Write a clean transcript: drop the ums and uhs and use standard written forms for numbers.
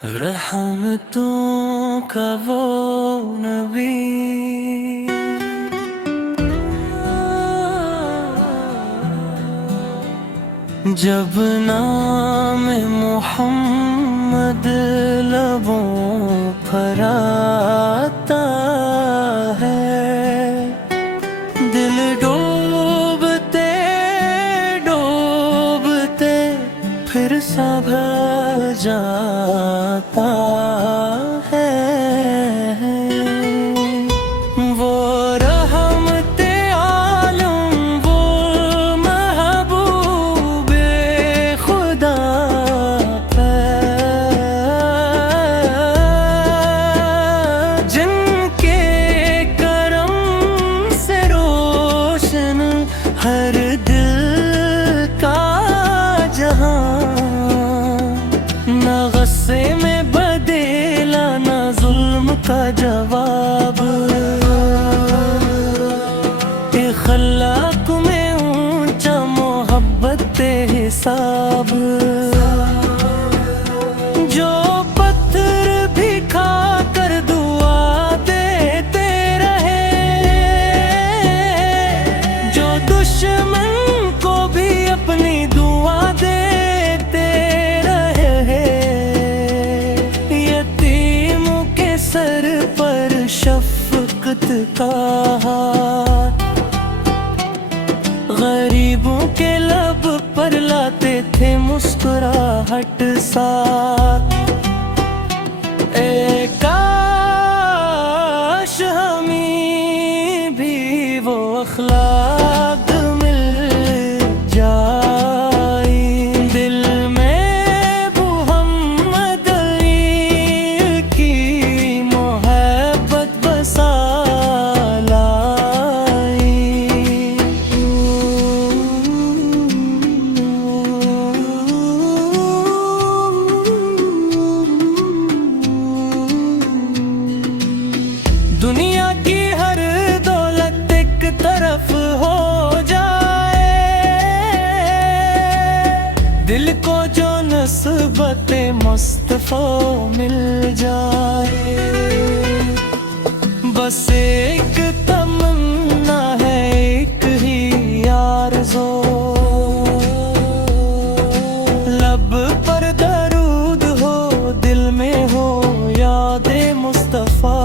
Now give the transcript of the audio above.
रहमतों का वो नबी, जब नाम मोहम्मद लबों पर आता है, दिल डूबते डूबते फिर संभल जाता है। वो रहमते आलम, वो महबूबे खुदा है, जिनके करम से रोशन हर दिल का जहां, ना गुस्से में बदला ना जुल्म का जवाब, अखलाक में ऊंचा मोहब्बत हिसाब, जो पत्थर भी खाकर दुआ देते रहे, जो दुश्मन को भी अपनी दुआ देते रहे, यतीमों के सर पर शफकत का हाथ, गरीबों के लब पर लाते थे मुस्कुराहट साथ। ए काश हमें भी वो अखलाक मिल जाए, दिल में मोहम्मद अली की मोहब्बत बसा दुनिया की हर दौलत एक तरफ हो जाए, दिल को जो नस्बते मुस्तफा मिल जाए, बस एक तमन्ना है, एक ही आरज़ू, लब पर दरूद हो, दिल में हो याद मुस्तफा।